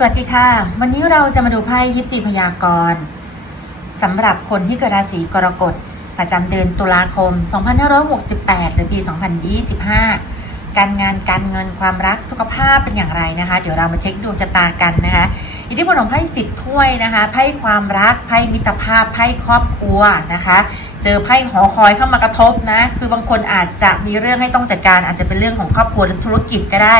สวัสดีค่ะ วันนี้เราจะมาดูไพ่ยิปซีพยากรณ์สำหรับคนที่เกิดราศีกรกฎประจำเดือนตุลาคม 2568 หรือปี 2025 การงานการเงินความรักสุขภาพเป็นอย่างไรนะคะ เดี๋ยวเรามาเช็คดวงชะตากันนะคะอิทธิพลของไพ่สิบถ้วยนะคะไพ่ความรักไพ่มิตรภาพไพ่ครอบครัวนะคะ เจอไพ่หอคอยเข้ามากระทบนะคือบางคนอาจจะมีเรื่องให้ต้องจัดการอาจจะเป็นเรื่องของครอบครัวหรือธุรกิจก็ได้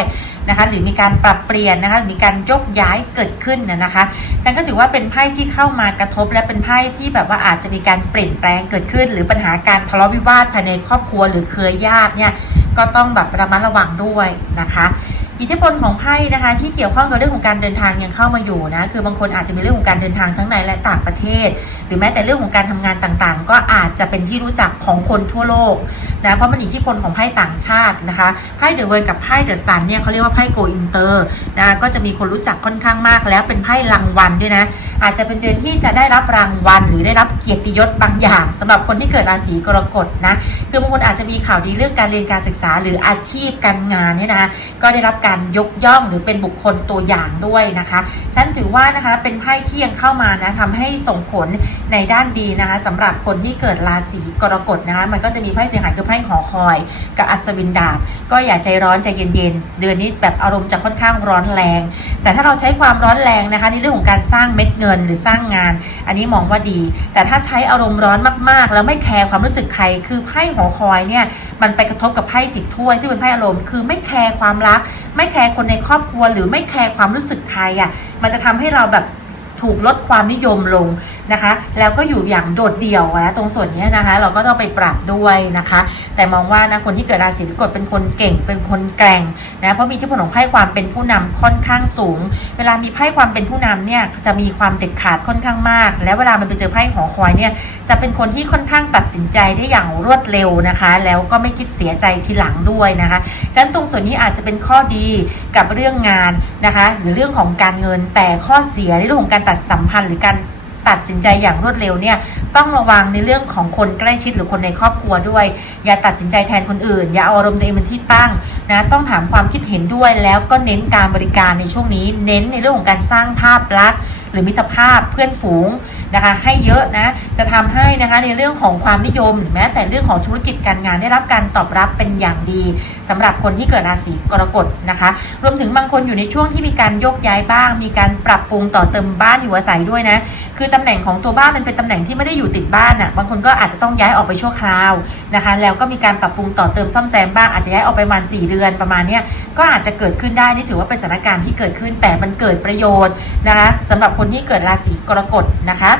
นะคะหรือมีการปรับเปลี่ยนนะคะมีการยกย้ายเกิดขึ้นนะนะคะฉันก็ถือว่าเป็นไพ่ที่เข้ามากระทบและเป็นไพ่ที่แบบว่าอาจจะมีการเปลี่ยนแปลงเกิดขึ้น หรือปัญหาการทะเลาะวิวาทภายในครอบครัวหรือเครือญาติเนี่ยก็ต้องแบบระมัดระวังด้วยนะคะอิทธิพลของไพ่นะคะที่เกี่ยวข้องกับเรื่องของการเดินทางยังเข้ามาอยู่นะคือบางคนอาจจะมีเรื่องของการเดินทางทั้งในและต่างประเทศ หรือแม้แต่เรื่องของการทำงานต่างๆ ก็อาจจะเป็นที่รู้จักของคนทั่วโลกนะเพราะมันอิทธิพลของไพ่ต่างชาตินะคะไพ่เดอะเวิร์กับไพ่เดอะซันเนี่ยเขาเรียกว่าไพ่โกอินเตอร์นะก็จะมีคนรู้จักค่อนข้างมากแล้วเป็นไพ่รางวัลด้วยนะอาจจะเป็นเดือนที่จะได้รับรางวัล หรือได้รับเกียรติยศบางอย่างสำหรับคนที่เกิดราศีกรกฎนะคือบางคนอาจจะมีข่าวดีเรื่องการเรียนการศึกษา หรืออาชีพการงานเนี่ยนะคะก็ได้รับการยกย่องหรือเป็นบุคคลตัวอย่างด้วยนะคะฉันถือว่านะคะเป็นไพ่ที่ยังเข้ามานะทำให้ส่งผล ในด้านดีนะคะสำหรับคนที่เกิดราศีกรกฎนะคะมันก็จะมีไพ่เสียหายคือไพ่หอคอย กับอัศวินดาบ ก็อย่าใจร้อนใจเย็นๆ เดือนนี้แบบอารมณ์จะค่อนข้างร้อนแรง แต่ถ้าเราใช้ความร้อนแรงนะคะในเรื่องของการสร้างเม็ดเงินหรือสร้างงาน อันนี้มองว่าดี แต่ถ้าใช้อารมณ์ร้อนมากๆ แล้วไม่แคร์ความรู้สึกใครคือไพ่หอคอยเนี่ยมันไปกระทบกับไพ่สิบถ้วยซึ่งเป็นไพ่อารมณ์คือไม่แคร์ความรัก ไม่แคร์คนในครอบครัวหรือไม่แคร์ความรู้สึกใครอะมันจะทำให้เราแบบถูกลดความนิยมลง นะคะ แล้วก็อยู่อย่างโดดเดี่ยวนะตรงส่วนนี้นะคะ เราก็ต้องไปปรับด้วยนะคะ แต่มองว่านะคนที่เกิดราศีกรกฎเป็นคนเก่งเป็นคนแกร่งนะเพราะมีที่ผลของไพ่ความเป็นผู้นำค่อนข้างสูง เวลามีไพ่ความเป็นผู้นำเนี่ยจะมีความเด็ดขาดค่อนข้างมาก แล้วเวลามันไปเจอไพ่หอคอยเนี่ยจะเป็นคนที่ค่อนข้างตัดสินใจได้อย่างรวดเร็วนะคะ แล้วก็ไม่คิดเสียใจทีหลังด้วยนะคะฉะนั้นตรงส่วนนี้อาจจะเป็นข้อดีกับเรื่องงานนะคะ หรือเรื่องของการเงินแต่ข้อเสียในเรื่องของการตัดสัมพันธ์หรือการ ตัดสินใจอย่างรวดเร็วเนี่ยต้องระวังในเรื่องของคนใกล้ชิดหรือคนในครอบครัวด้วย อย่าตัดสินใจแทนคนอื่น อย่าเอาอารมณ์ตัวเองเป็นที่ตั้งนะต้องถามความคิดเห็นด้วยแล้วก็เน้นการบริการในช่วงนี้ เน้นในเรื่องของการสร้างภาพลักษณ์หรือมิตรภาพเพื่อนฝูงนะคะให้เยอะนะจะทำให้นะคะในเรื่องของความนิยมหรือแม้แต่เรื่องของธุรกิจการงานได้รับการตอบรับเป็นอย่างดีสำหรับคนที่เกิดราศีกรกฎนะคะ รวมถึงบางคนอยู่ในช่วงที่มีการยกย้ายบ้าง มีการปรับปรุงต่อเติมบ้านอยู่อาศัยด้วยนะ คือตำแหน่งของตัวบ้านมันเป็นตำแหน่งที่ไม่ได้อยู่ติดบ้านอะบางคนก็อาจจะต้องย้ายออกไปชั่วคราวนะคะ แล้วก็มีการปรับปรุงต่อเติมซ่อมแซมบ้างอาจจะย้ายออกไปประมาณ4เดือนประมาณเนี้ยก็อาจจะเกิดขึ้นได้นี่ถือว่าเป็นสถานการณ์ที่เกิดขึ้นแต่มันเกิดประโยชน์นะคะสำหรับคนที่เกิดราศีกรกฎนะคะ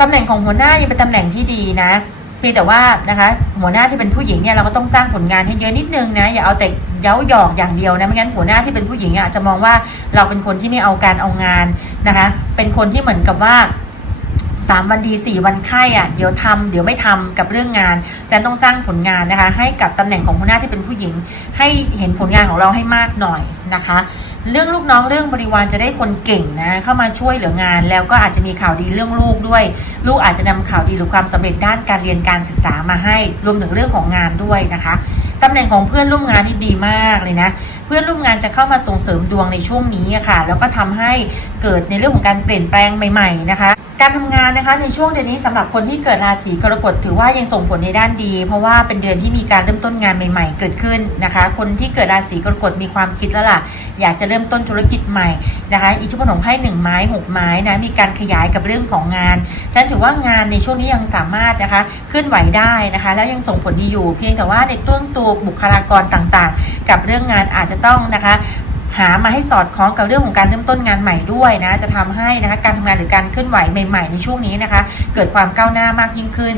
ตำแหน่งของหัวหน้ายังเป็นตำแหน่งที่ดีนะ เพียงแต่ว่านะคะหัวหน้าที่เป็นผู้หญิงเนี่ยเราก็ต้องสร้างผลงานให้เยอะนิดนึงนะอย่าเอาแต่เย้าหยอกอย่างเดียวนะไม่งั้นหัวหน้าที่เป็นผู้หญิงอะจะมองว่าเราเป็นคนที่ไม่เอาการเอางานนะคะ เป็นคนที่เหมือนกับว่าสามวันดีสี่วันไข้อะเดี๋ยวทำเดี๋ยวไม่ทำกับเรื่องงานจันต้องสร้างผลงานนะคะ ให้กับตำแหน่งของหัวหน้าที่เป็นผู้หญิง ให้เห็นผลงานของเราให้มากหน่อยนะคะ เรื่องลูกน้องเรื่องบริวารจะได้คนเก่งนะ เข้ามาช่วยเหลืองาน แล้วก็อาจจะมีข่าวดีเรื่องลูกด้วย ลูกอาจจะนำข่าวดีหรือความสำเร็จด้านการเรียนการศึกษามาให้ รวมถึงเรื่องของงานด้วยนะคะตำแหน่งของเพื่อนร่วมงานนี่ดีมากเลยนะเพื่อนร่วมงานจะเข้ามาส่งเสริมดวงในช่วงนี้ค่ะ แล้วก็ทำให้เกิดในเรื่องของการเปลี่ยนแปลงใหม่ๆนะคะ การทำงานนะคะในช่วงเดือนนี้สำหรับคนที่เกิดราศีกรกฎถือว่ายังส่งผลในด้านดี เพราะว่าเป็นเดือนที่มีการเริ่มต้นงานใหม่ ๆ เกิดขึ้นนะคะ คนที่เกิดราศีกรกฎมีความคิดแล้วล่ะ อยากจะเริ่มต้นธุรกิจใหม่นะคะอิทธิพลของไพ่หนึ่งไม้หกไม้นะมีการขยายกับเรื่องของงานฉันถือว่างานในช่วงนี้ยังสามารถนะคะเคลื่อนไหวได้นะคะ แล้วยังส่งผลดีอยู่ เพียงแต่ว่าในต้วงตัวบุคลากรต่างๆ กับเรื่องงานอาจจะต้องนะคะหามาให้สอดคล้องกับเรื่องของการเริ่มต้นงานใหม่ด้วยนะ จะทำให้นะคะการทำงานหรือการเคลื่อนไหวใหม่ๆ ในช่วงนี้นะคะ เกิดความก้าวหน้ามากยิ่งขึ้น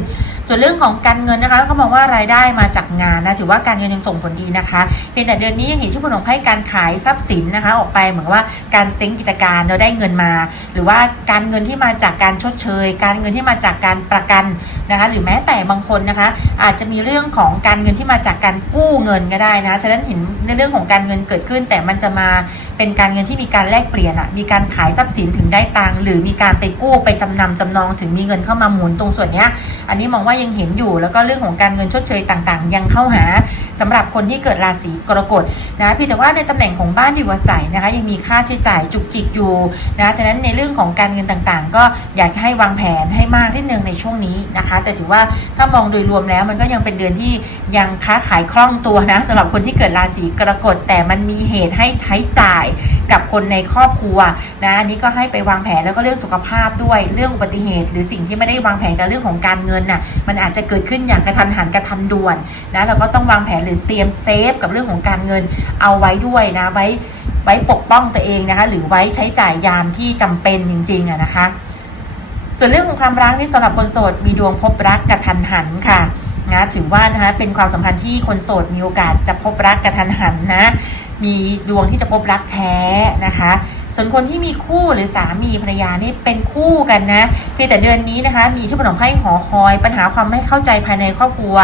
ส่วนเรื่องของการเงินนะคะเขามองว่ารายได้มาจากงานนะถือว่าการเงินยังส่งผลดีนะคะเพียงแต่เดือนนี้ยังเห็นชื่อผลของไพ่การขายทรัพย์สินนะคะ ออกไปเหมือนว่าการเซ้งกิจการเราได้เงินมา หรือว่าการเงินที่มาจากการชดเชย การเงินที่มาจากการประกันนะคะ หรือแม้แต่บางคนนะคะ อาจจะมีเรื่องของการเงินที่มาจากการกู้เงินก็ได้นะฉะนั้นเห็นในเรื่องของการเงินเกิดขึ้น แต่มันจะมาเป็นการเงินที่มีการแลกเปลี่ยนอะมีการขายทรัพย์สินถึงได้ตังหรือมีการไปกู้ไปจำนำจำนองถึงมีเงินเข้ามาหมุนตรงส่วนเนี้ยอันนี้มองว่ายังเห็นอยู่ แล้วก็เรื่องของการเงินชดเชยต่างๆ ยังเข้าหาสำหรับคนที่เกิดราศีกรกฎนะเพี่แต่ว่าในตำแหน่งของบ้านอยู่อาศัยนะคะยังมีค่าใช้จ่ายจุกจิกอยู่นะฉะนั้นในเรื่องของการเงินต่างๆ ก็อยากจะให้วางแผนให้มากนิดนึงในช่วงนี้นะคะ แต่ถือว่าถ้ามองโดยรวมแล้วมันก็ยังเป็นเดือนที่ยังค้าขายคล่องตัวนะสำหรับคนที่เกิดราศีกรกฎแต่มันมีเหตุให้ใช้จ่าย กับคนในครอบครัวนะอันนี้ก็ให้ไปวางแผนแล้วก็เรื่องสุขภาพด้วยเรื่องอุบัติเหตุ หรือสิ่งที่ไม่ได้วางแผนกับเรื่องของการเงินน่ะมันอาจจะเกิดขึ้นอย่างกระทันหันกระทันด่วนนะเราก็ต้องวางแผนหรือเตรียมเซฟกับเรื่องของการเงินเอาไว้ด้วยนะไว้ไว้ปกป้องตัวเองนะคะหรือไว้ใช้จ่ายยามที่จำเป็นจริงๆอะนะคะ ส่วนเรื่องของความรักนี่สำหรับคนโสดมีดวงพบรักกระทันหันค่ะนะถือว่านะคะเป็นความสัมพันธ์ที่คนโสดมีโอกาสจะพบรักกระทันหันนะ มีดวงที่จะพบรักแท้นะคะ ส่วนคนที่มีคู่หรือสามีภรรยานี่เป็นคู่กันนะเพียงแต่เดือนนี้นะคะ มีที่ผนมให้หอคอย ปัญหาความไม่เข้าใจภายในครอบครัว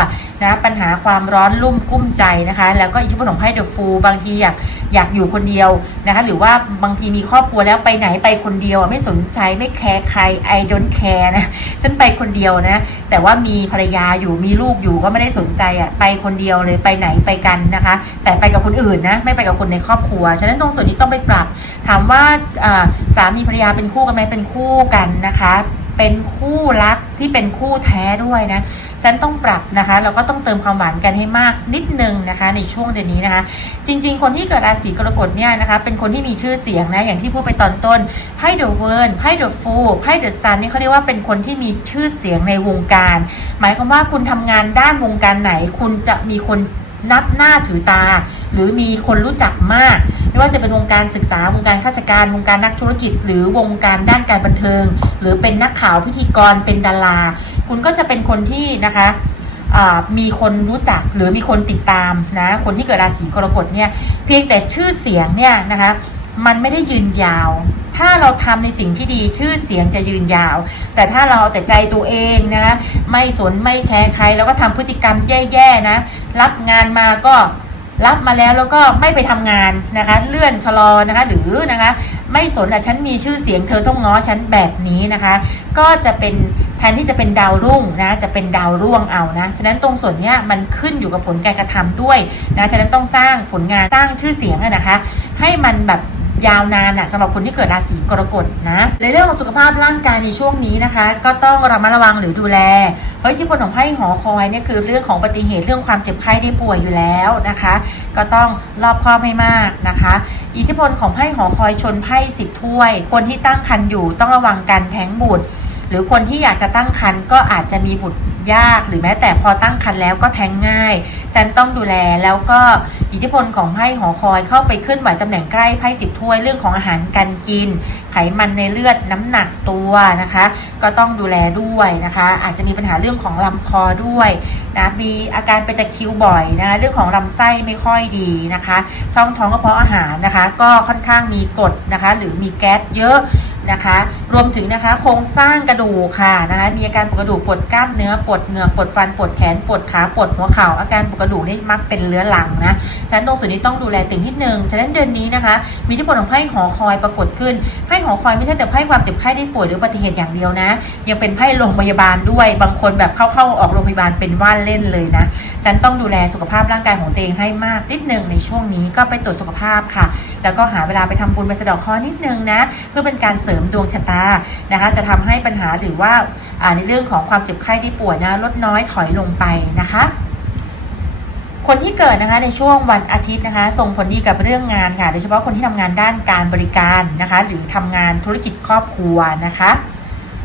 นะปัญหาความร้อนลุ่มกุ้มใจนะคะ แล้วก็อิทธิพลของไพ่เดอะฟูบางทีอยากอยากอยู่คนเดียวนะคะ หรือว่าบางทีมีครอบครัวแล้วไปไหนไปคนเดียวไม่สนใจไม่แคร์ใคร I don't care นะ ฉันไปคนเดียวนะ แต่ว่ามีภรรยาอยู่มีลูกอยู่ก็ไม่ได้สนใจอะไปคนเดียวเลยไปไหนไปกันนะคะ แต่ไปกับคนอื่นนะไม่ไปกับคนในครอบครัว ฉะนั้นตรงส่วนนี้ต้องไปปรับ ถามว่าสามีภรรยาเป็นคู่กันไหมเป็นคู่กันนะคะ เป็นคู่รักที่เป็นคู่แท้ด้วยนะ ฉันต้องปรับนะคะแล้วก็ต้องเติมความหวานกันให้มากนิดนึงนะคะ ในช่วงเดือนนี้นะคะ จริง ๆ คนที่เกิดราศีกรกฎเนี่ยนะคะเป็นคนที่มีชื่อเสียงนะอย่างที่พูดไปตอนต้นไพ่เดอะเวิร์นไพ่เดอะฟูไพ่เดอะซันนี่เขาเรียกว่าเป็นคนที่มีชื่อเสียงในวงการ หมายความว่าคุณทำงานด้านวงการไหน คุณจะมีคนนับหน้าถือตา หรือมีคนรู้จักมาก ไม่ว่าจะเป็นวงการศึกษาวงการข้าราชการวงการนักธุรกิจ หรือวงการด้านการบันเทิง หรือเป็นนักข่าวพิธีกรเป็นดารา คุณก็จะเป็นคนที่นะคะมีคนรู้จักหรือมีคนติดตามนะคนที่เกิดราศีกรกฎเนี่ยเพียงแต่ชื่อเสียงเนี่ยนะคะมันไม่ได้ยืนยาว ถ้าเราทำในสิ่งที่ดีชื่อเสียงจะยืนยาว แต่ถ้าเราเอาแต่ใจตัวเองนะคะไม่สนไม่แคร์ใครแล้วก็ทำพฤติกรรมแย่ๆนะรับงานมาก็รับมาแล้วแล้วก็ไม่ไปทำงานนะคะเลื่อนชะลอนะคะหรือนะคะไม่สนอะฉันมีชื่อเสียงเธอต้องง้อฉันแบบนี้นะคะ ก็จะเป็น นที่จะเป็นดาวรุ่งนะจะเป็นดาวร่วงเอานะฉะนั้นตรงส่วนนี้มันขึ้นอยู่กับผลการกระทำด้วยนะฉะนั้นต้องสร้างผลงานสร้างชื่อเสียงนะคะ ให้มันแบบยาวนานอะสำหรับคนที่เกิดราศีกรกฎนะในเรื่องของสุขภาพร่างกายในช่วงนี้นะคะ ก็ต้องระมัดระวังหรือดูแล เพราะที่ผลของไพ่หอคอยเนี่ยคือเรื่องของอุบัติเหตุเรื่องความเจ็บไข้ได้ป่วยอยู่แล้วนะคะ ก็ต้องรอบคอบให้มากนะคะ อิทธิพลของไพ่หอคอยชนไพ่สิบถ้วย คนที่ตั้งครรภ์อยู่ต้องระวังการแท้งบุตร หรือคนที่อยากจะตั้งครรภ์ก็อาจจะมีบุตรยาก หรือแม้แต่พอตั้งครรภ์แล้วก็แท้งง่าย ฉันต้องดูแลแล้วก็อิทธิพลของไพ่หอคอยเข้าไปเคลื่อนไหวตำแหน่งใกล้ไพ่สิบถ้วยเรื่องของอาหารการกิน ไขมันในเลือดน้ำหนักตัวนะคะ ก็ต้องดูแลด้วยนะคะ อาจจะมีปัญหาเรื่องของลำคอด้วยนะมีอาการเป็นตะคิวบ่อยนะเรื่องของลำไส้ไม่ค่อยดีนะคะ ช่องท้องกระเพาะอาหารนะคะ ก็ค่อนข้างมีกรดนะคะ หรือมีแก๊สเยอะ นะคะ รวมถึงนะคะโครงสร้างกระดูกค่ะนะคะมีอาการปวดกระดูกปวดกล้ามเนื้อปวดเหงือกปวดฟันปวดแขนปวดขาปวดหัวเข่าอาการปวดกระดูกนี่มักเป็นเรื้อรังนะฉะนั้นตรงส่วนนี้ต้องดูแลตึงนิดนึงฉะนั้นเดือนนี้นะคะ มีที่ผลของไพ่หอคอยปรากฏขึ้นไพ่หอคอยไม่ใช่แต่ไพ่ความเจ็บไข้ได้ป่วยหรืออุบัติเหตุอย่างเดียวนะ ยังเป็นไพ่โรงพยาบาลด้วย บางคนแบบเข้าๆออกโรงพยาบาลเป็นว่านเล่นเลยนะฉันต้องดูแลสุขภาพร่างกายของตัวเองให้มากนิดนึงในช่วงนี้ก็ไปตรวจสุขภาพค่ะ แล้วก็หาเวลาไปทำบุญไปสะดอกคราะห์นิดนึงนะ เพื่อเป็นการเสริมดวงชะตานะคะ จะทำให้ปัญหาหรือว่าในเรื่องของความเจ็บไข้ที่ป่วยนะลดน้อยถอยลงไปนะคะคนที่เกิดนะคะในช่วงวันอาทิตย์นะคะ ส่งผลดีกับเรื่องงานค่ะ โดยเฉพาะคนที่ทำงานด้านการบริการนะคะ หรือทำงานธุรกิจครอบครัวนะคะ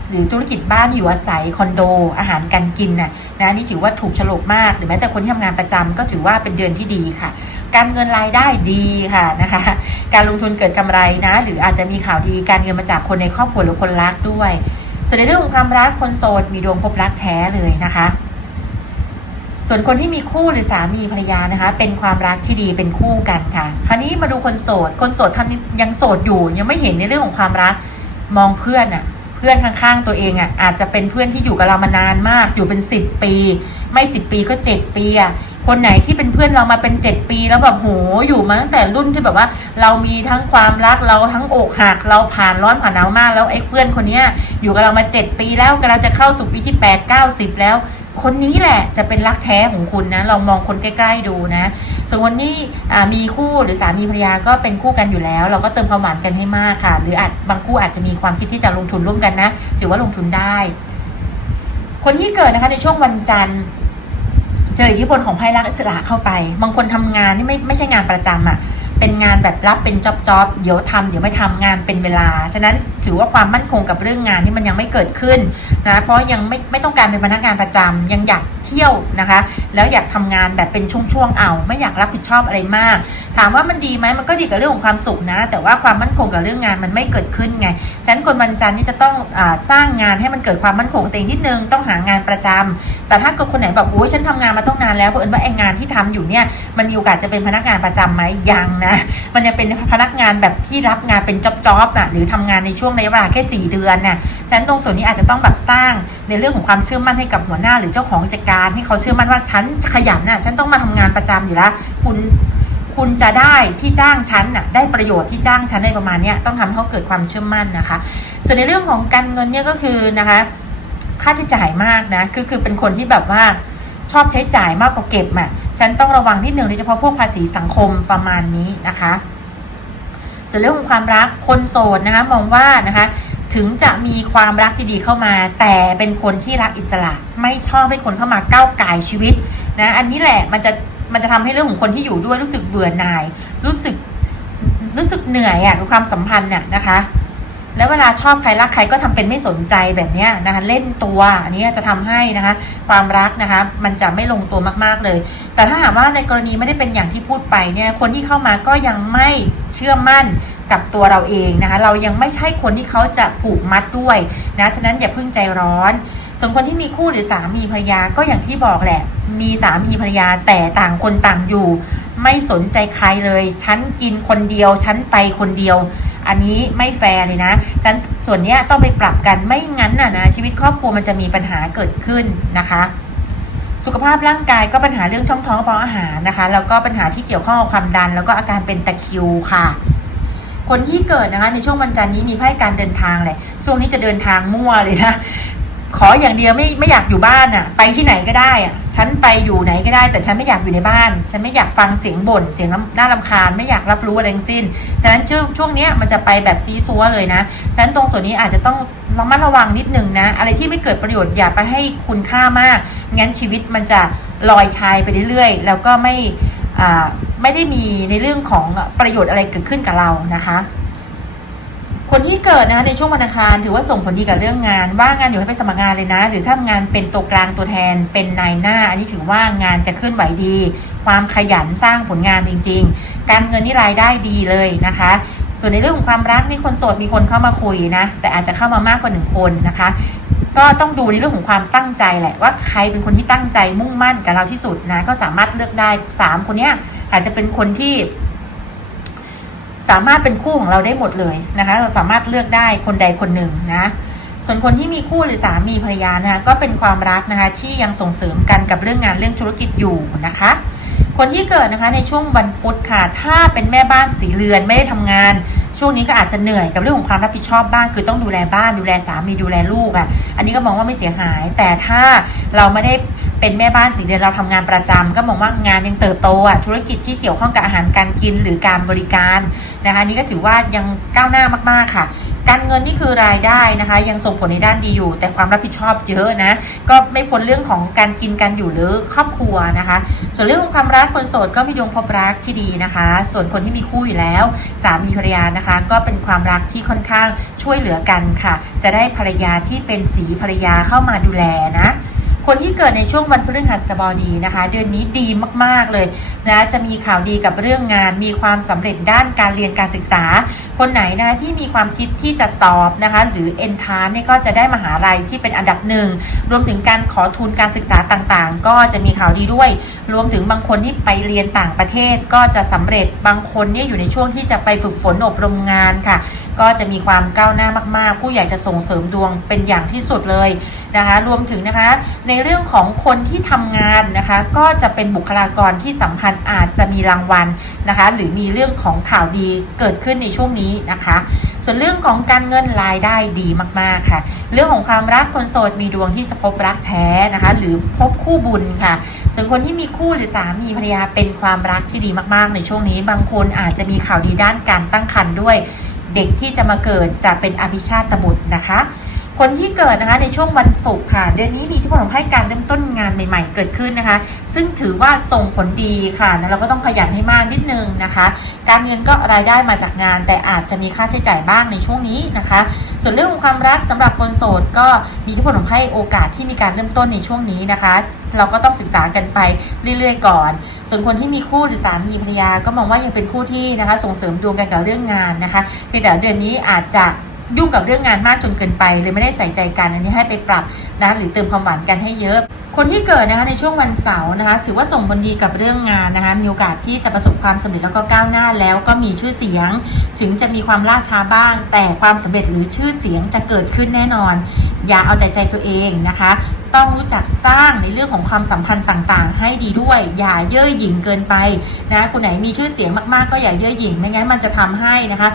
หรือธุรกิจบ้านอยู่อาศัยคอนโด อาหารการกินน่ะนะนี่ถือว่าถูกฉลกมาก หรือแม้แต่คนที่ทำงานประจำก็ถือว่าเป็นเดือนที่ดีค่ะ การเงินรายได้ดีค่ะนะคะ การลงทุนเกิดกำไรนะ หรืออาจจะมีข่าวดีการเงินมาจากคนในครอบครัวหรือคนรักด้วย ส่วนในเรื่องของความรักคนโสดมีดวงพบรักแท้เลยนะคะ ส่วนคนที่มีคู่หรือสามีภรรยานะคะ เป็นความรักที่ดีเป็นคู่กันค่ะ คราวนี้มาดูคนโสด คนโสดท่านยังโสดอยู่ ยังไม่เห็นในเรื่องของความรักมองเพื่อนอะเพื่อนข้างๆตัวเองอะอาจจะเป็นเพื่อนที่อยู่กับเรามานานมากอยู่เป็น 10 ปี ไม่ 10 ปีก็ 7 ปีอะ คนไหนที่เป็นเพื่อนเรามาเป็น 7 ปีแล้วแบบโหอยู่มาตั้งแต่รุ่นที่แบบว่า เรามีทั้งความรักเราทั้งอกหักเราผ่านร้อนผ่านหนาวมากแล้วไอ้เพื่อนคนนี้อยู่กับเรามา 7 ปีแล้วกำลังจะเข้าสู่ปีที่ 8 9 10แล้ว คนนี้แหละจะเป็นรักแท้ของคุณนะลองมองคนใกล้ๆดูนะส่วนคนที่มีคู่หรือสามีภรรยาก็เป็นคู่กันอยู่แล้ว เราก็เติมความหวานกันให้มากค่ะ หรืออาจบางคู่อาจจะมีความคิดที่จะลงทุนร่วมกันนะถือว่าลงทุนได้ คนที่เกิดนะคะในช่วงวันจันทร์ เจออิทธิพลของไพ่รักอิสระเข้าไป บางคนทำงานนี่ไม่ไม่ใช่งานประจำอะ เป็นงานแบบรับเป็นจ็อบจอบเดี๋ยวทำเดี๋ยวไม่ทำงานเป็นเวลา ฉะนั้นถือว่าความมั่นคงกับเรื่องงานที่มันยังไม่เกิดขึ้นนะ เพราะยังไม่ไม่ต้องการเป็นพนักงานประจำยังอยากเที่ยวนะคะ แล้วอยากทำงานแบบเป็นช่วงๆเอา ไม่อยากรับผิดชอบอะไรมาก ถามว่ามันดีไหมมันก็ดีกับเรื่องของความสุขนะ แต่ว่าความมั่นคงกับเรื่องงานมันไม่เกิดขึ้นไง ฉะนั้นคนวันจันทร์นี่จะต้องอสร้างงานให้มันเกิดความมั่นคงตัวเองนิดนึง ต้องหางานประจำแต่ถ้าเกิดคนไหนแบบโอ้ยฉันทำงานมาต้องนานแล้วเพราะเอิญว่าไอ้งานที่ทำอยู่เนี่ยมันมีโอกาสจะเป็นพนักงานประจำไหมยังนะมันจะเป็นพนักงานแบบที่รับงานเป็นจ็อบๆนะหรือทำงานในช่วงระยะเวลาแค่ 4 เดือนน่ะฉะนั้นตรงส่วนนี้อาจจะต้องแบบสร้างในเรื่องของความเชื่อมั่นให้กับหัวหน้า หรือเจ้าของกิจการให้เขาเชื่อมั่นว่าฉันขยันน่ะฉันต้องมาทำงานประจำอยู่แล้วคุณคุณจะได้ที่จ้างฉันน่ะได้ประโยชน์ที่จ้างฉันในประมาณนี้ต้องทำให้เขาเกิดความเชื่อมั่นนะคะ ส่วนในเรื่องของการเงินเนี่ยก็คือนะคะ ค่าใช้จ่ายมากนะคือคือเป็นคนที่แบบว่า ชอบใช้จ่ายมากกว่าเก็บอะฉันต้องระวังนิดนึงโดยเฉพาะพวกภาษีสังคมประมาณนี้นะคะส่วนเรื่องของความรักคนโสดนะคะมองว่านะคะถึงจะมีความรักดีๆเข้ามา แต่เป็นคนที่รักอิสระ ไม่ชอบให้คนเข้ามาก้าวไก่ชีวิตนะอันนี้แหละมันจะมันจะทำให้เรื่องของคนที่อยู่ด้วยรู้สึกเบื่อหน่าย รู้สึกรู้สึกเหนื่อยอะกับความสัมพันธ์น่ะนะคะ แล้วเวลาชอบใครรักใครก็ทำเป็นไม่สนใจแบบนี้นะคะเล่นตัวอันนี้จะทำให้นะคะความรักนะคะมันจะไม่ลงตัวมากๆเลย แต่ถ้าหากว่าในกรณีไม่ได้เป็นอย่างที่พูดไปเนี่ยคนที่เข้ามาก็ยังไม่เชื่อมั่นกับตัวเราเองนะคะเรายังไม่ใช่คนที่เขาจะผูกมัดด้วยนะฉะนั้นอย่าเพิ่งใจร้อน ส่วนคนที่มีคู่หรือสามีภรรยาก็อย่างที่บอกแหละ มีสามีภรรยาแต่ต่างคนต่างอยู่ ไม่สนใจใครเลย ฉันกินคนเดียว ฉันไปคนเดียว อันนี้ไม่แฟร์เลยนะฉันส่วนนี้ต้องไปปรับกันไม่งั้นน่ะนะชีวิตครอบครัวมันจะมีปัญหาเกิดขึ้นนะคะ สุขภาพร่างกายก็ปัญหาเรื่องช่องท้องกระเพาะอาหารนะคะ แล้วก็ปัญหาที่เกี่ยวข้องกับความดัน แล้วก็อาการเป็นตะคิวค่ะ คนที่เกิดนะคะในช่วงวันจันทร์นี้มีไพ่การเดินทางเลยช่วงนี้จะเดินทางมั่วเลยนะขออย่างเดียวไม่ไม่อยากอยู่บ้านอะ่ะ ไปที่ไหนก็ได้อะ่ะ ฉันไปอยู่ไหนก็ได้ แต่ฉันไม่อยากอยู่ในบ้าน ฉันไม่อยากฟังเสียงบ่นเสียงน่ารำคาญไม่อยากรับรู้อะไรทั้งสิ้น ฉะนั้นช่วงช่วงนี้มันจะไปแบบซีซัวเลยนะฉะนั้นตรงส่วนนี้อาจจะต้องระมัดระวังนิดนึงนะ อะไรที่ไม่เกิดประโยชน์อย่าไปให้คุณค่ามาก งั้นชีวิตมันจะลอยชายไปเรื่อยๆ แล้วก็ไม่ไม่ได้มีในเรื่องของประโยชน์อะไรเกิดขึ้นกับเรานะคะ คนที่เกิดนะคะในช่วงวันอังคารถือว่าส่งผลดีกับเรื่องงาน ว่างงานอยู่ให้ไปสมัครงานเลยนะ หรือถ้างานเป็นตัวกลางตัวแทนเป็นนายหน้า อันนี้ถือว่างานจะเคลื่อนไหวดี ความขยันสร้างผลงานจริง ๆ การเงินนี่รายได้ดีเลยนะคะ ส่วนในเรื่องของความรักนี่คนโสดมีคนเข้ามาคุยนะ แต่อาจจะเข้ามามากกว่าหนึ่งคนนะคะ ก็ต้องดูในเรื่องของความตั้งใจแหละว่าใครเป็นคนที่ตั้งใจมุ่งมั่นกับเราที่สุดนะก็สามารถเลือกได้สามคนเนี้ยอาจจะเป็นคนที่ สามารถเป็นคู่ของเราได้หมดเลยนะคะ เราสามารถเลือกได้คนใดคนหนึ่งนะส่วนคนที่มีคู่หรือสามีภรรยานะคะก็เป็นความรักนะคะที่ยังส่งเสริมกันกับเรื่องงานเรื่องธุรกิจอยู่นะคะ คนที่เกิดนะคะในช่วงวันพุธค่ะ ถ้าเป็นแม่บ้านสีเรือนไม่ได้ทำงาน ช่วงนี้ก็อาจจะเหนื่อยกับเรื่องของความรับผิดชอบบ้านคือต้องดูแลบ้านดูแลสามีดูแลลูกอะ่ะ อันนี้ก็มองว่าไม่เสียหาย แต่ถ้าเราไม่ได้ เป็นแม่บ้านสีเรือนเราทำงานประจำก็มองว่างานยังเติบโตอะธุรกิจที่เกี่ยวข้องกับอาหารการกินหรือการบริการนะคะนี่ก็ถือว่ายังก้าวหน้ามากๆค่ะ การเงินนี่คือรายได้นะคะ ยังส่งผลในด้านดีอยู่ แต่ความรับผิดชอบเยอะนะ ก็ไม่พ้นเรื่องของการกินการอยู่หรือครอบครัวนะคะ ส่วนเรื่องของความรักคนโสดก็มีดวงพบรักที่ดีนะคะ ส่วนคนที่มีคู่อยู่แล้ว สามีภรรยานะคะ ก็เป็นความรักที่ค่อนข้างช่วยเหลือกันค่ะ จะได้ภรรยาที่เป็นสีภรรยาเข้ามาดูแลนะ คนที่เกิดในช่วงวันพฤหัสบดีนะคะ เดือนนี้ดีมากๆเลยนะจะมีข่าวดีกับเรื่องงาน มีความสำเร็จด้านการเรียนการศึกษา คนไหนนะที่มีความคิดที่จะสอบนะคะหรือเอนทานเนี่ยก็จะได้มหาลัยที่เป็นอันดับหนึ่งรวมถึงการขอทุนการศึกษาต่างๆ ก็จะมีข่าวดีด้วย รวมถึงบางคนที่ไปเรียนต่างประเทศ ก็จะสำเร็จบางคนเนี่ยอยู่ในช่วงที่จะไปฝึกฝนอบรมงานค่ะ ก็จะมีความก้าวหน้ามากๆ ผู้ใหญ่จะส่งเสริมดวงเป็นอย่างที่สุดเลยนะคะรวมถึงนะคะในเรื่องของคนที่ทำงานนะคะก็จะเป็นบุคลากรที่สำคัญอาจจะมีรางวัลนะคะหรือมีเรื่องของข่าวดีเกิดขึ้นในช่วงนี้นะคะ ส่วนเรื่องของการเงินรายได้ดีมากๆค่ะ เรื่องของความรักคนโสดมีดวงที่จะพบรักแท้นะคะ หรือพบคู่บุญค่ะ ส่วนคนที่มีคู่หรือสามีภรรยาเป็นความรักที่ดีมากๆ ในช่วงนี้ บางคนอาจจะมีข่าวดีด้านการตั้งครรภ์ด้วย เด็กที่จะมาเกิดจะเป็นอภิชาตบุตรนะคะ คนที่เกิดนะคะในช่วงวันศุกร์ค่ะ เดือนนี้มีที่ผลให้การเริ่มต้นงานใหม่ ๆ เกิดขึ้นนะคะ ซึ่งถือว่าส่งผลดีค่ะนะเราก็ต้องขยันให้มากนิดนึงนะคะ การเงินก็รายได้มาจากงาน แต่อาจจะมีค่าใช้จ่ายบ้างในช่วงนี้นะคะ ส่วนเรื่องของความรักสำหรับคนโสดก็มีที่ผลให้โอกาสที่มีการเริ่มต้นในช่วงนี้นะคะ เราก็ต้องศึกษากันไปเรื่อยๆ ก่อน ส่วนคนที่มีคู่หรือสามีภรรยาก็มองว่ายังเป็นคู่ที่นะคะ ส่งเสริมดวงกันกับเรื่องงานนะคะเพียงแต่เดือนนี้อาจจะ ยุ่งกับเรื่องงานมากจนเกินไป เลยไม่ได้ใส่ใจกันอันนี้ให้ไปปรับนะหรือเติมความหวานกันให้เยอะ คนที่เกิดนะคะในช่วงวันเสาร์นะคะ ถือว่าส่งผลดีกับเรื่องงานนะคะมีโอกาสที่จะประสบความสำเร็จแล้วก็ก้าวหน้าแล้วก็มีชื่อเสียง ถึงจะมีความล่าช้าบ้าง แต่ความสำเร็จหรือชื่อเสียงจะเกิดขึ้นแน่นอน อย่าเอาแต่ใจตัวเองนะคะ ต้องรู้จักสร้างในเรื่องของความสัมพันธ์ต่างๆ ให้ดีด้วย อย่าเย่อหยิ่งเกินไปนะคนไหนมีชื่อเสียงมากๆ ก็อย่าเย่อหยิ่งไม่งั้นมันจะทำให้นะคะ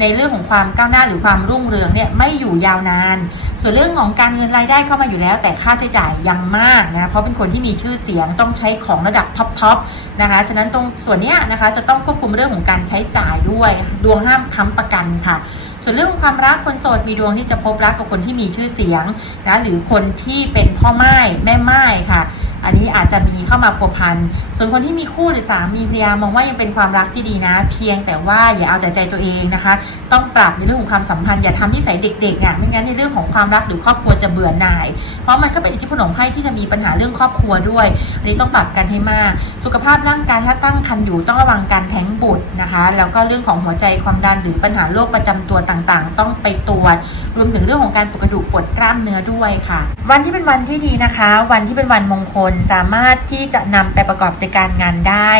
ในเรื่องของความก้าวหน้าหรือความรุ่งเรืองเนี่ยไม่อยู่ยาวนาน ส่วนเรื่องของการเงินรายได้เข้ามาอยู่แล้ว แต่ค่าใช้จ่ายยังมากนะเพราะเป็นคนที่มีชื่อเสียงต้องใช้ของระดับท็อปๆนะคะฉะนั้นตรงส่วนเนี้ยนะคะจะต้องควบคุมเรื่องของการใช้จ่ายด้วยดวงห้ามค้ำประกันค่ะส่วนเรื่องของความรักคนโสดมีดวงที่จะพบรักกับคนที่มีชื่อเสียงนะหรือคนที่เป็นพ่อไม้แม่ไม้ค่ะ อันนี้อาจจะมีเข้ามาพัวพัน ส่วนคนที่มีคู่หรือสามีภรรยามองว่ายังเป็นความรักที่ดีนะ เพียงแต่ว่าอย่าเอาแต่ใจตัวเองนะคะ ต้องปรับในเรื่องของความสัมพันธ์อย่าทำที่ใส่เด็กๆอะไม่งั้นในเรื่องของความรักหรือครอบครัวจะเบื่อหน่าย เพราะมันก็เป็นอิทธิพลของไพ่ที่จะมีปัญหาเรื่องครอบครัวด้วยอันนี้ต้องปรับกันให้มาก สุขภาพร่างกายถ้าตั้งครรภ์อยู่ต้องระวังการแท้งบุตรนะคะ แล้วก็เรื่องของหัวใจความดันหรือปัญหาโรคประจำตัวต่างๆ ต้องไปตรวจรวมถึงเรื่องของการปวดกระดูกปวดกล้ามเนื้อด้วยค่ะ วันที่เป็นวันที่ดีนะคะ วันที่เป็นวันมงคลสามารถที่จะนำไปประกอบกิจการงานได้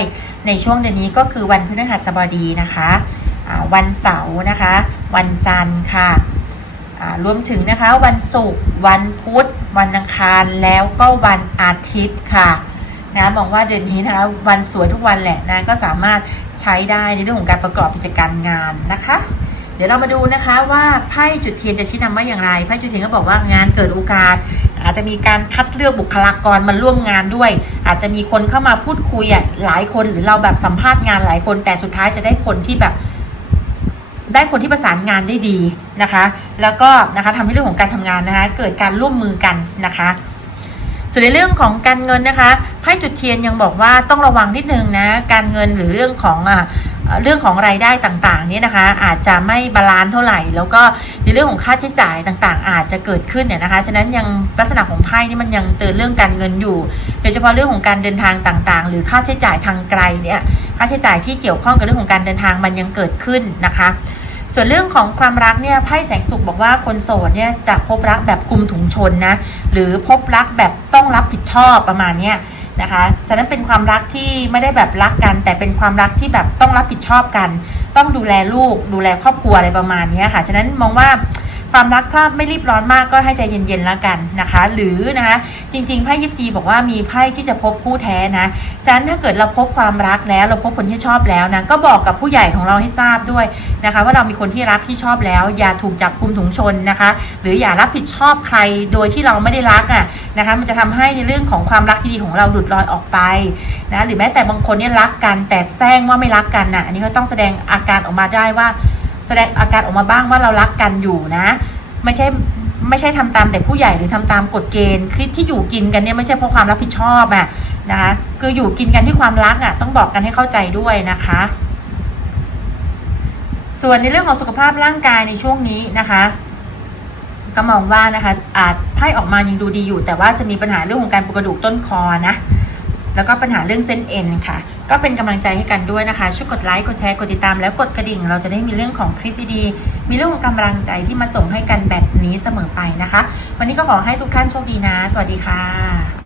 ในช่วงเดือนนี้ก็คือวันพฤหัสบดีนะคะวันเสาร์นะคะ วันจันทร์ค่ะรวมถึงนะคะวันศุกร์วันพุธ วันอังคารแล้วก็วันอาทิตย์ค่ะนะบอกว่าเดือนนี้นะคะวันสวยทุกวันแหละนะก็สามารถใช้ได้ในเรื่องของการประกอบกิจการงานนะคะ ดี๋ยวเรามาดูนะคะว่าไพ่จุดเทียนจะชี้นำว่าอย่างไรไพ่จุดเทียนก็บอกว่างานเกิดโอกาส อาจจะมีการคัดเลือกบุคลากรมาร่วมงานด้วย อาจจะมีคนเข้ามาพูดคุยอะหลายคนหรือเราแบบสัมภาษณ์งานหลายคน แต่สุดท้ายจะได้คนที่แบบ ได้คนที่ประสานงานได้ดีนะคะ แล้วก็นะคะทำให้เรื่องของการทำงานนะคะ เกิดการร่วมมือกันนะคะส่วนในเรื่องของการเงินนะคะไพ่จุดเทียนยังบอกว่าต้องระวังนิดนึงนะการเงินหรือเรื่องของอะ เรื่องของรายได้ต่างๆเนี่ยนะคะอาจจะไม่บาลานซ์เท่าไหร่ แล้วก็ในเรื่องของค่าใช้จ่ายต่างๆ อาจจะเกิดขึ้นเนี่ยนะคะฉะนั้นยังลักษณะของไพ่นี่มันยังเตือนเรื่องการเงินอยู่ โดยเฉพาะเรื่องของการเดินทางต่างๆ หรือค่าใช้จ่ายทางไกลเนี่ยค่าใช้จ่ายที่เกี่ยวข้องกับเรื่องของการเดินทางมันยังเกิดขึ้นนะคะส่วนเรื่องของความรักเนี่ยไพ่แสงสุขบอกว่าคนโสดเนี่ยจะพบรักแบบคุมถุงชนนะหรือพบรักแบบต้องรับผิดชอบประมาณเนี้ย นะคะฉะนั้นเป็นความรักที่ไม่ได้แบบรักกัน แต่เป็นความรักที่แบบต้องรับผิดชอบกัน ต้องดูแลลูก ดูแลครอบครัวอะไรประมาณนี้ค่ะ ฉะนั้นมองว่า ความรักถ้าไม่รีบร้อนมากก็ให้ใจเย็นๆแล้วกันนะคะ หรือนะคะจริงๆไพ่ยิปซีบอกว่ามีไพ่ที่จะพบคู่แท้นะฉะนั้นถ้าเกิดเราพบความรักแล้วเราพบคนที่ชอบแล้วนะก็บอกกับผู้ใหญ่ของเราให้ทราบด้วยนะคะ ว่าเรามีคนที่รักที่ชอบแล้ว อย่าถูกจับคุมถุงชนนะคะ หรืออย่ารับผิดชอบใครโดยที่เราไม่ได้รักอะนะคะ มันจะทำให้ในเรื่องของความรักที่ดีของเราหลุดลอยออกไปนะหรือแม้แต่บางคนเนี่ยรักกันแต่แซงว่าไม่รักกันน่ะอันนี้ก็ต้องแสดงอาการออกมาได้ว่า แสดงอาการออกมาบ้างว่าเรารักกันอยู่นะ ไม่ใช่ไม่ใช่ทำตามแต่ผู้ใหญ่หรือทำตามกฎเกณฑ์คือที่อยู่กินกันเนี่ยไม่ใช่เพราะความรับผิดชอบอะนะคะคืออยู่กินกันที่ความรักอะต้องบอกกันให้เข้าใจด้วยนะคะ ส่วนในเรื่องของสุขภาพร่างกายในช่วงนี้นะคะก็มองว่านะคะอาจไพ่ออกมายังดูดีอยู่ แต่ว่าจะมีปัญหาเรื่องของการปวดกระดูกต้นคอนะ แล้วก็ปัญหาเรื่องเส้นเอ็นค่ะ ก็เป็นกำลังใจให้กันด้วยนะคะ ช่วยกดไลค์ กดแชร์ กดติดตาม แล้วกดกระดิ่ง เราจะได้มีเรื่องของคลิปดีๆ มีเรื่องของกำลังใจที่มาส่งให้กันแบบนี้เสมอไปนะคะ วันนี้ก็ขอให้ทุกท่านโชคดีนะ สวัสดีค่ะ